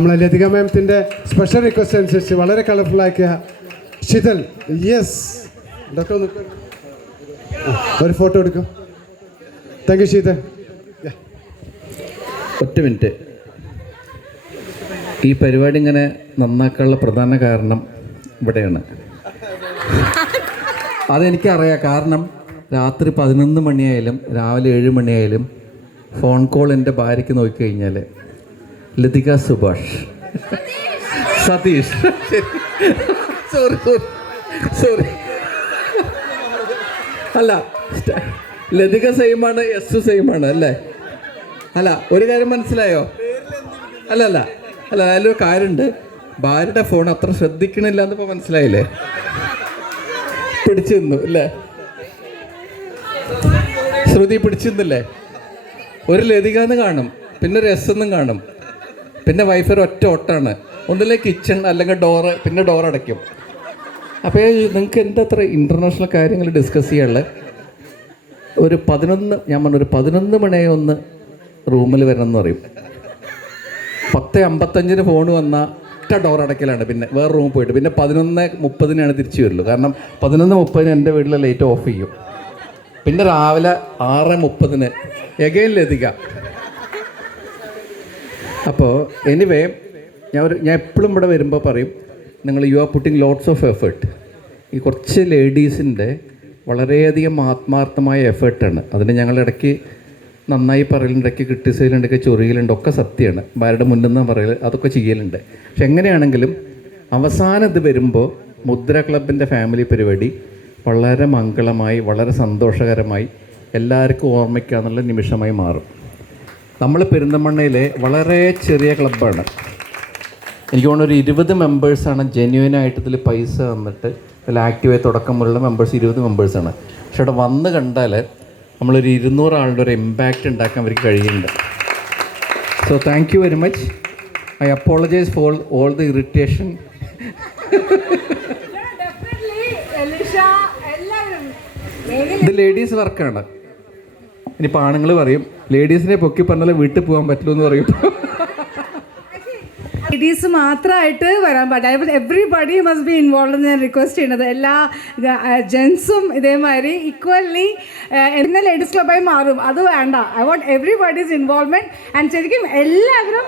നമ്മളെ Lathika മാമത്തിന്റെ special request അനുസരിച്ച് വളരെ കളർഫുൾ ആക്കിയ ശിതൽ. യെസ് ഇതൊക്കെ ഒന്ന് ഒരു ഫോട്ടോ എടുക്കും. Thank you Sheethal. ഒറ്റ മിനിറ്റ്. ഈ പരിപാടി ഇങ്ങനെ നന്നാക്കാനുള്ള പ്രധാന കാരണം ഇവിടെയാണ്. അതെനിക്കറിയാം. കാരണം രാത്രി പതിനൊന്ന് മണിയായാലും രാവിലെ ഏഴ് മണിയായാലും ഫോൺ കോൾ എന്റെ ഭാര്യയ്ക്ക് നോക്കിക്കഴിഞ്ഞാൽ Lathika Subhash. Satheesh. Sorry sorry sorry. അല്ല ലതിക സെയിമാണ് എസ് സെയിമാണ് അല്ലേ? അല്ല ഒരു കാര്യം മനസ്സിലായോ? അല്ല അല്ല അല്ല അതിലൊരു കാര്യമുണ്ട്. ഭാര്യയുടെ ഫോൺ അത്ര ശ്രദ്ധിക്കണില്ല എന്നിപ്പോൾ മനസ്സിലായില്ലേ? പിടിച്ചു അല്ലേ? ശ്രുതി പിടിച്ചു ഒരു ലതിക എന്ന് കാണും പിന്നെ ഒരു എസ് എന്നും കാണും. പിന്നെ വൈഫ് ഒരു ഒറ്റ ഒട്ടാണ് ഒന്നിലെ കിച്ചൺ അല്ലെങ്കിൽ ഡോറ് പിന്നെ ഡോർ അടയ്ക്കും. അപ്പോൾ നിങ്ങൾക്ക് എന്താ അത്ര ഇന്റർനാഷണൽ കാര്യങ്ങൾ ഡിസ്കസ് ചെയ്യാനുള്ളത് ഒരു പതിനൊന്ന് ഞാൻ പറഞ്ഞു ഒരു പതിനൊന്ന് മണിയെ ഒന്ന് റൂമിൽ വരണം എന്ന് പറയും. പത്ത് അമ്പത്തഞ്ചിന് ഫോൺ വന്നാൽ ഒറ്റ ഡോർ അടയ്ക്കലാണ്. പിന്നെ വേറെ റൂമിൽ പോയിട്ട്. പിന്നെ പതിനൊന്ന് മുപ്പതിനാണ് തിരിച്ചു വരുള്ളൂ. കാരണം പതിനൊന്ന് മുപ്പതിന് എന്റെ വീട്ടിലെ ലൈറ്റ് ഓഫ് ചെയ്യും. പിന്നെ രാവിലെ ആറ് മുപ്പതിന് എഗൈൻ ലതിക അപ്പോൾ എനിവേ ഞാൻ ഒരു ഞാൻ എപ്പോഴും ഇവിടെ വരുമ്പോൾ പറയും നിങ്ങൾ you are putting lots of effort ഈ കുറച്ച് ലേഡീസിന്റെ വളരെയധികം ആത്മാർത്ഥമായ എഫേർട്ടാണ് അതിന് ഞങ്ങൾ ഇടയ്ക്ക് നന്നായി പറയലുണ്ട് ഇടയ്ക്ക് ക്രിട്ടിസൈലുണ്ട് ഒക്കെ ചൊറിയലുണ്ട് ഒക്കെ സത്യമാണ്. ഭാര്യയുടെ നിന്ന് പറയൽ അതൊക്കെ ചെയ്യലുണ്ട്. പക്ഷെ എങ്ങനെയാണെങ്കിലും അവസാനം ഇത് വരുമ്പോൾ മുദ്ര ക്ലബിന്റെ ഫാമിലി പരിപാടി വളരെ മംഗളമായി വളരെ സന്തോഷകരമായി എല്ലാവർക്കും ഓർമ്മിക്കാന്നുള്ള നിമിഷമായി മാറും. നമ്മൾ പെരിന്തമണ്ണയിലെ വളരെ ചെറിയ ക്ലബ്ബാണ്. എനിക്ക് തോന്നുന്നു ഒരു ഇരുപത് മെമ്പേഴ്സാണ് ജെന്യുവനായിട്ട് ഇതിൽ പൈസ വന്നിട്ട് ഇതിൽ ആക്റ്റീവായി തുടക്കം മുതലുള്ള മെമ്പേഴ്സ് ഇരുപത് മെമ്പേഴ്സാണ്. പക്ഷെ അവിടെ വന്ന് കണ്ടാൽ നമ്മളൊരു ഇരുന്നൂറ് ആളുടെ ഒരു ഇമ്പാക്റ്റ് ഉണ്ടാക്കാൻ അവർക്ക് കഴിയുന്നുണ്ട്. So thank you very much I apologise for all the irritation ഇത് ലേഡീസ് വർക്കാണ് ഇനിയിപ്പോൾ ആണുങ്ങൾ പറയും ലേഡീസിനെ പൊക്കി പറഞ്ഞാൽ വീട്ടിൽ പോകാൻ പറ്റുള്ളൂ എന്ന് പറയും. ലേഡീസ് മാത്രമായിട്ട് വരാൻ പാടില്ല. എവ്രിബഡി മസ്റ്റ് ബി ഇൻവോൾവ് എന്ന് ഞാൻ റിക്വസ്റ്റ് ചെയ്യുന്നത്. എല്ലാ ജെൻസും ഇതേമാതിരി ഈക്വലി എന്നെ ലേഡീസ് ക്ലബായി മാറും. അത് വേണ്ട. I want everybody's involvement and ശരിക്കും എല്ലാവരും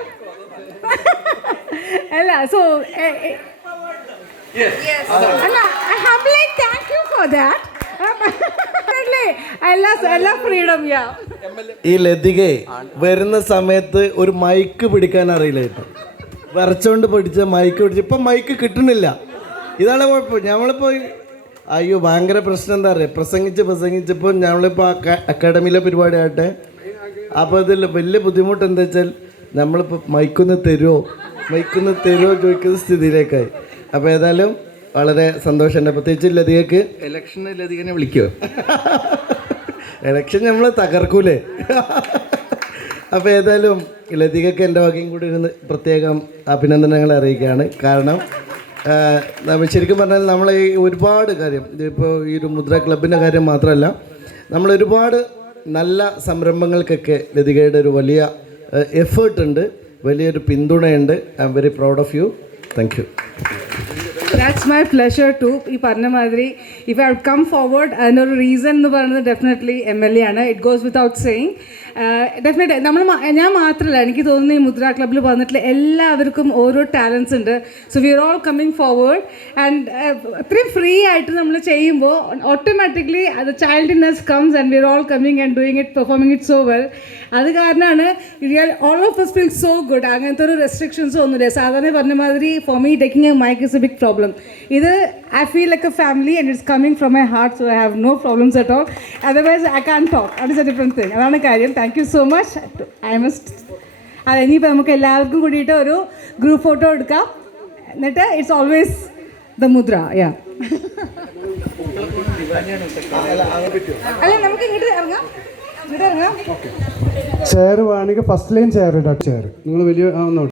അല്ല സോ അല്ല I humbly thank you for that എല്ലാ എല്ലാ ഫ്രീഡം യാ ഈ ലതികെ വരുന്ന സമയത്ത് ഒരു മൈക്ക് പിടിക്കാൻ അറിയില്ലായിരുന്നു വരച്ചോണ്ട് പിടിച്ച മൈക്ക് പിടിച്ച് ഇപ്പം മൈക്ക് കിട്ടണില്ല ഇതാണ് കുഴപ്പം. ഞമ്മളിപ്പോൾ അയ്യോ ഭയങ്കര പ്രശ്നം എന്താ പറയുക പ്രസംഗിച്ച് പ്രസംഗിച്ചപ്പോൾ ഞമ്മളിപ്പോ അക്കാഡമിയിലെ പരിപാടി ആട്ടെ അപ്പോൾ ഇതിൽ വലിയ ബുദ്ധിമുട്ട് എന്താ വെച്ചാൽ നമ്മളിപ്പോൾ മൈക്കൊന്ന് തരുമോ മൈക്കൊന്ന് തരുമോ ചോദിക്കുന്ന സ്ഥിതിയിലേക്കായി. അപ്പോൾ ഏതായാലും വളരെ സന്തോഷമുണ്ട് പ്രത്യേകിച്ച് ലതികക്ക് ഇലക്ഷൻ ലതികനെ വിളിക്കുമോ ഇലക്ഷൻ നമ്മൾ തകർക്കൂലേ? അപ്പോൾ ഏതായാലും ലതികക്ക് എന്റെ വകയും കൂടി ഇരുന്ന് പ്രത്യേകം അഭിനന്ദനങ്ങൾ അറിയിക്കുകയാണ്. കാരണം ശരിക്കും പറഞ്ഞാൽ നമ്മൾ ഈ ഒരുപാട് കാര്യം ഇതിപ്പോൾ ഈ ഒരു മുദ്ര ക്ലബിന്റെ കാര്യം മാത്രമല്ല നമ്മൾ ഒരുപാട് നല്ല സംരംഭങ്ങൾക്കൊക്കെ ലതികയുടെ ഒരു വലിയ എഫേർട്ട് ഉണ്ട് വലിയൊരു പിന്തുണയുണ്ട്. I'm very proud of you thank you that's my pleasure to ഈ പറഞ്ഞ മാതിരി ഇഫ് ഐ കം ഫോർവേഡ് അതിനൊരു റീസൺ എന്ന് പറയുന്നത് ഡെഫിനറ്റ്ലി എം എൽ എ ആണ്. It goes without saying definite നമ്മൾ ഞാൻ മാത്രമല്ല എനിക്ക് തോന്നുന്നു ഈ മുദ്ര ക്ലബ്ബിൽ വന്നിട്ടുള്ള എല്ലാവർക്കും ഓരോ ടാലൻസ് ഉണ്ട്. So we are all coming forward and അത്രയും ഫ്രീ ആയിട്ട് നമ്മൾ ചെയ്യുമ്പോൾ ഓട്ടോമാറ്റിക്കലി അത് ചൈൽഡിനെസ് comes and we are all coming and doing it performing it so well അത് കാരണമാണ് real all of us feel so good അങ്ങനത്തെ ഒരു റെസ്ട്രിക്ഷൻസ് ഒന്നുമില്ല. സാധാരണ പറഞ്ഞ മാതിരി for me taking a mic is a big problem ഇത് I feel like a family and it's coming from my heart so I have no problems at all otherwise I can talk is a different thing അതാണ് കാര്യം. Thank you so much I must അതെ ഇനിയിപ്പോൾ നമുക്ക് എല്ലാവർക്കും കൂടിയിട്ട് ഒരു group photo എടുക്കാം. എന്നിട്ട് ഇറ്റ്സ് ഓൾവേസ് ദ മുദ്ര യാ അല്ല നമുക്ക് ഇങ്ങോട്ട് ഇറങ്ങാം. ഇങ്ങോട്ട് ഇറങ്ങാം. ചെയർ വേണമെങ്കിൽ ഫസ്റ്റ് ലൈൻ ചെയർ ഇടാം ചെയർ നിങ്ങൾ വലിയ